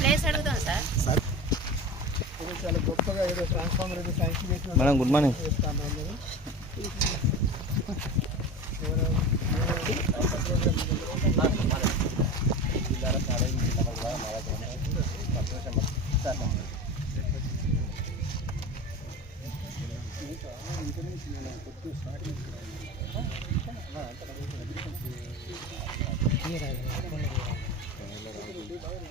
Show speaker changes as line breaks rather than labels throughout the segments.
Place
అడుగుతాం sir.
Madam good morning
అందరూ.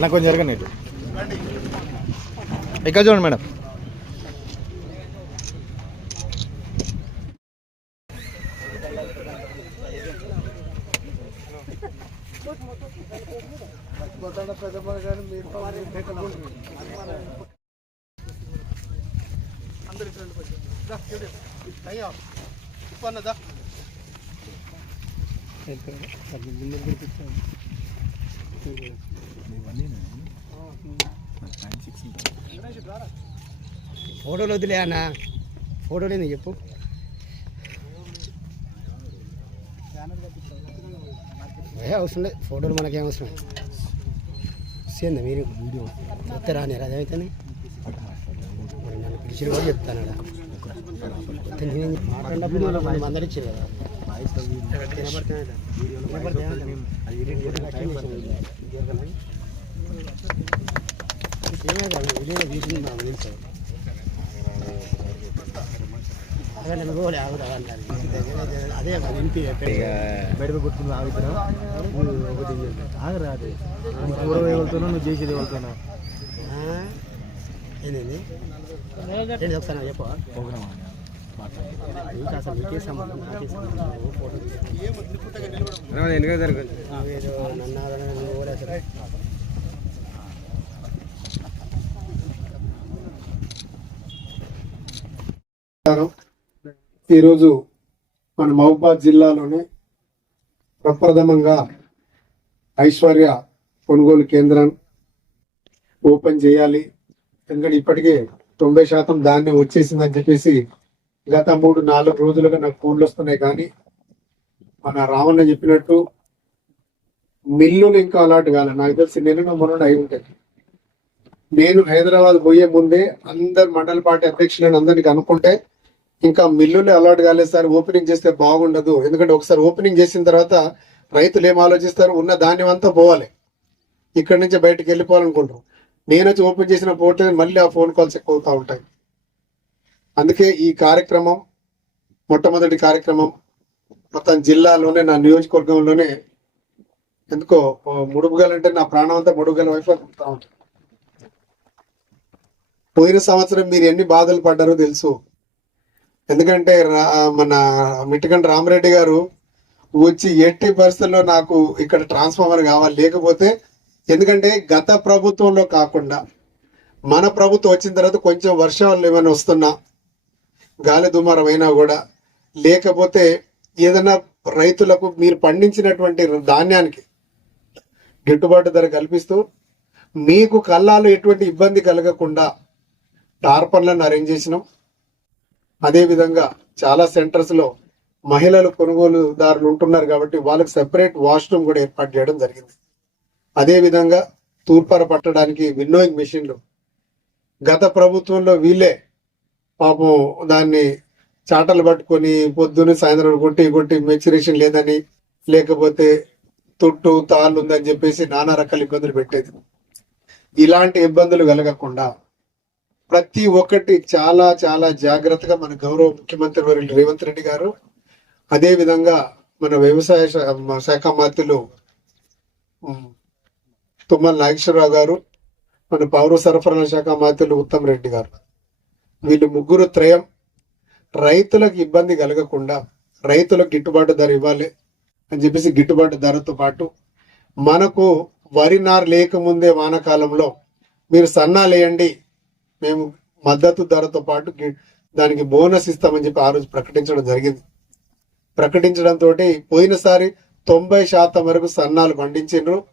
అన్న కొంచెం జరగండి ఇటు ఇక్కడ చూడండి మేడం
కొట్టాడ ముందు
ఫోటోలు వదిలే అన్న. ఫోటోలు ఏంది చెప్పు? ఏ అవసరం లేదు. ఫోటోలు మనకేం అవసరం సేందా మీరు? వీడియో చెప్తే రాని అదేమైతే మరి నన్ను పిలిచి కూడా చెప్తాను. కొత్త నేను మాట్లాడినప్పుడు మనం అందరూ ఇచ్చారు కదా. వినపడుతున్నాయి అదే నేను అదే
బయట కొట్టుకుని ఆగుతున్నావు ఒకటి ఆగరాదు నువ్వు వెళ్తున్నావు నువ్వు చేసేది వెళ్తున్నావు
ఏంటండి ఏంటి ఒకసారి చెప్పు
ప్రోగ్రామ్
అసలు నీకే సంబంధం నాకే సంబంధం ఫోటో నన్ను ఆగడం నువ్వు కూడా అసలు
నమస్కారం. ఈరోజు మన మహబూబాద్ జిల్లాలోనే ప్రప్రథమంగా ఐశ్వర్య కొనుగోలు కేంద్రం ఓపెన్ చేయాలి. ఎందుకంటే ఇప్పటికే తొంభై శాతం ధాన్యం వచ్చేసిందని చెప్పేసి గత మూడు నాలుగు రోజులుగా నాకు ఫోన్లు వస్తున్నాయి. కానీ మన రావణ చెప్పినట్టు మిల్లులు ఇంకా అలాట్ కాలే. నాకు తెలిసి నిన్న మొన్న అయి ఉంటాయి. నేను హైదరాబాద్ పోయే ముందే అందరు మండల పార్టీ అధ్యక్షులను అందరికి అనుకుంటే ఇంకా మిల్లులు అలాట్ కాలేదు సార్ ఓపెనింగ్ చేస్తే బాగుండదు. ఎందుకంటే ఒకసారి ఓపెనింగ్ చేసిన తర్వాత రైతులు ఏం ఆలోచిస్తారు? ఉన్న ధాన్యం అంతా పోవాలి. ఇక్కడి నుంచి బయటకు వెళ్ళిపోవాలనుకుంటారు. నేను వచ్చి ఓపెన్ చేసిన పోర్టల్ మళ్ళీ ఆ ఫోన్ కాల్స్ ఎక్కువ అవుతూ ఉంటాయి. అందుకే ఈ కార్యక్రమం మొట్టమొదటి కార్యక్రమం మొత్తం జిల్లాలోనే నా నియోజకవర్గంలోనే ఎందుకో ముడుపుగలంటే నా ప్రాణం అంతా ముడుగుగల వైపు అనుకుంటా ఉంటాను పోయిన సంవత్సరం మీరు ఎన్ని బాధలు పడ్డారో తెలుసు. ఎందుకంటే రా- మన మిట్టకంటి రామరెడ్డి గారు వచ్చి ఎట్టి పరిస్థితుల్లో నాకు ఇక్కడ ట్రాన్స్ఫార్మర్ కావాలి. లేకపోతే ఎందుకంటే గత ప్రభుత్వంలో కాకుండా మన ప్రభుత్వం వచ్చిన తర్వాత కొంచెం వర్షాలు ఏమైనా వస్తున్నా గాలి దుమారం అయినా కూడా లేకపోతే ఏదైనా రైతులకు మీరు పండించినటువంటి ధాన్యానికి గిట్టుబాటు ధర కల్పిస్తూ మీకు కళ్ళాలు ఎటువంటి ఇబ్బంది కలగకుండా టార్పన్లను అరేంజ్ చేసినాం. అదేవిధంగా చాలా సెంటర్స్లో మహిళలు కొనుగోలుదారులు ఉంటున్నారు కాబట్టి వాళ్ళకి సెపరేట్ వాష్రూమ్ కూడా ఏర్పాటు చేయడం జరిగింది. అదేవిధంగా తూర్పార పట్టడానికి విన్నోయింగ్ మెషిన్లు గత ప్రభుత్వంలో వీళ్ళే పాపం దాన్ని చాటలు పట్టుకొని పొద్దున్న సాయంత్రం కొట్టి కొట్టి మెచ్యురేషన్ లేదని లేకపోతే తుట్టు తాళ్ళు ఉందని చెప్పేసి నానా రకాల ఇబ్బందులు పెట్టేది. ఇలాంటి ఇబ్బందులు కలగకుండా ప్రతి ఒక్కటి చాలా చాలా జాగ్రత్తగా మన గౌరవ ముఖ్యమంత్రి వర్యులు రేవంత్ రెడ్డి గారు అదే విధంగా మన వ్యవసాయ శా- శాఖ మంత్రులు తుమ్మల నాగేశ్వరరావు గారు మన పౌర సరఫరాల శాఖ మంత్రులు ఉత్తమ్ రెడ్డి గారు. వీళ్ళు ముగ్గురు త్రయం రైతులకు ఇబ్బంది కలగకుండా రైతులకు గిట్టుబాటు ధర ఇవ్వాలి అని చెప్పేసి గిట్టుబాటు ధరతో పాటు మనకు వరి నారు లేకముందే వానాకాలంలో మీరు సన్నాలు వేయండి మేము మద్దతు ధరతో పాటు గి- దానికి బోనస్ ఇస్తామని చెప్పి ఆ రోజు ప్రకటించడం జరిగింది. ప్రకటించడంతో పోయినసారి తొంభై శాతం వరకు సన్నాలు పండించిండ్రు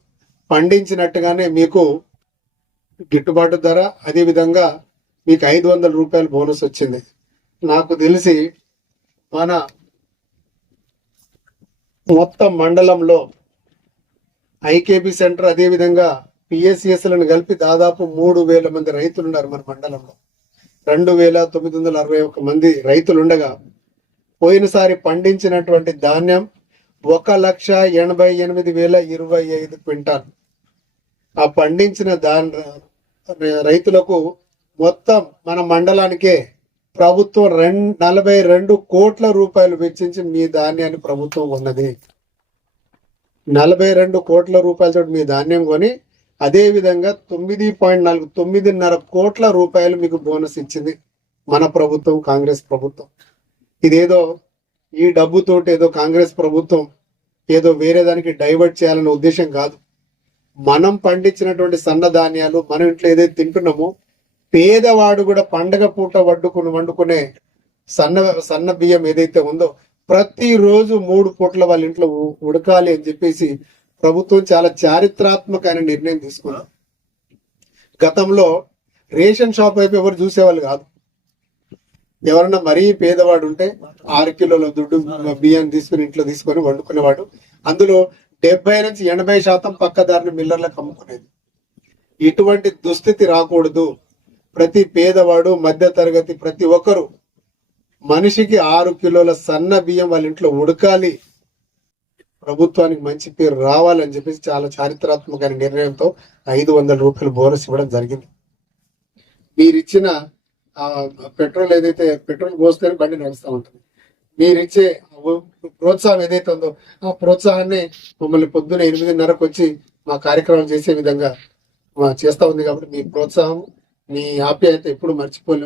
పండించినట్టుగానే మీకు గిట్టుబాటు ధర అదే విధంగా మీకు ఐదు వందల రూపాయలు బోనస్ వచ్చింది. నాకు తెలిసి మన మొత్తం మండలంలో ఐకేబీ సెంటర్ అదేవిధంగా పిఎస్సిఎస్లను పిఎస్సిఎస్లను కలిపి దాదాపు మూడు వేల మంది రైతులు ఉన్నారు మన మండలంలో. రెండు వేల తొమ్మిది వందల అరవై ఒక మంది రైతులు ఉండగా పోయినసారి పండించినటువంటి ధాన్యం ఒక లక్ష ఎనభై ఎనిమిది వేల ఇరవై ఐదు క్వింటాల్. ఆ పండించిన దాని రైతులకు మొత్తం మన మండలానికే ప్రభుత్వం రెండు నలభై రెండు కోట్ల రూపాయలు వెచ్చించి మీ ధాన్యాన్ని ప్రభుత్వం ఉన్నది నలభై రెండు కోట్ల రూపాయలతో మీ ధాన్యం కొని అదే విధంగా తొమ్మిది పాయింట్ నాలుగు తొమ్మిదిన్నర కోట్ల రూపాయలు మీకు బోనస్ ఇచ్చింది మన ప్రభుత్వం కాంగ్రెస్ ప్రభుత్వం. ఇదేదో ఈ డబ్బుతోటి ఏదో కాంగ్రెస్ ప్రభుత్వం ఏదో వేరే దానికి డైవర్ట్ చేయాలనే ఉద్దేశం కాదు. మనం పండించినటువంటి సన్న ధాన్యాలు మనం ఇంట్లో ఏదైతే తింటున్నామో పేదవాడు కూడా పండగ పూట వడ్డుకుని వండుకునే సన్న సన్న బియ్యం ఏదైతే ఉందో ప్రతిరోజు మూడు పూట్ల వాళ్ళ ఇంట్లో ఉడకాలి అని చెప్పేసి ప్రభుత్వం చాలా చారిత్రాత్మకమైన నిర్ణయం తీసుకున్నా గతంలో రేషన్ షాప్ వైపు ఎవరు చూసేవాళ్ళు కాదు. ఎవరన్నా మరీ పేదవాడు ఉంటే ఆరు కిలోల దుడ్డు బియ్యం తీసుకుని ఇంట్లో తీసుకొని వండుకునేవాడు. అందులో డెబ్బై నుంచి ఎనభై శాతం పక్కదారిని మిల్లర్లకు అమ్ముకునేది. ఇటువంటి దుస్థితి రాకూడదు. ప్రతి పేదవాడు మధ్య తరగతి ప్రతి ఒక్కరు మనిషికి ఆరు కిలోల సన్న బియ్యం వాళ్ళ ఇంట్లో ఉడకాలి. ప్రభుత్వానికి మంచి పేరు రావాలని చెప్పేసి చాలా చారిత్రాత్మకమైన నిర్ణయంతో ఐదు వందల రూపాయలు బోనస్ ఇవ్వడం జరిగింది. మీరిచ్చిన ఆ పెట్రోల్ ఏదైతే పెట్రోల్ పోస్తే బండి నడుస్తూ ఉంటుంది. మీరిచ్చే ప్రోత్సాహం ఏదైతే ఉందో ఆ ప్రోత్సాహాన్ని మమ్మల్ని పొద్దున ఎనిమిదిన్నరకు వచ్చి మా కార్యక్రమం చేసే విధంగా మా చేస్తా ఉంది కాబట్టి మీ ప్రోత్సాహం మీ ఆప్యాయత ఎప్పుడు మర్చిపోలేము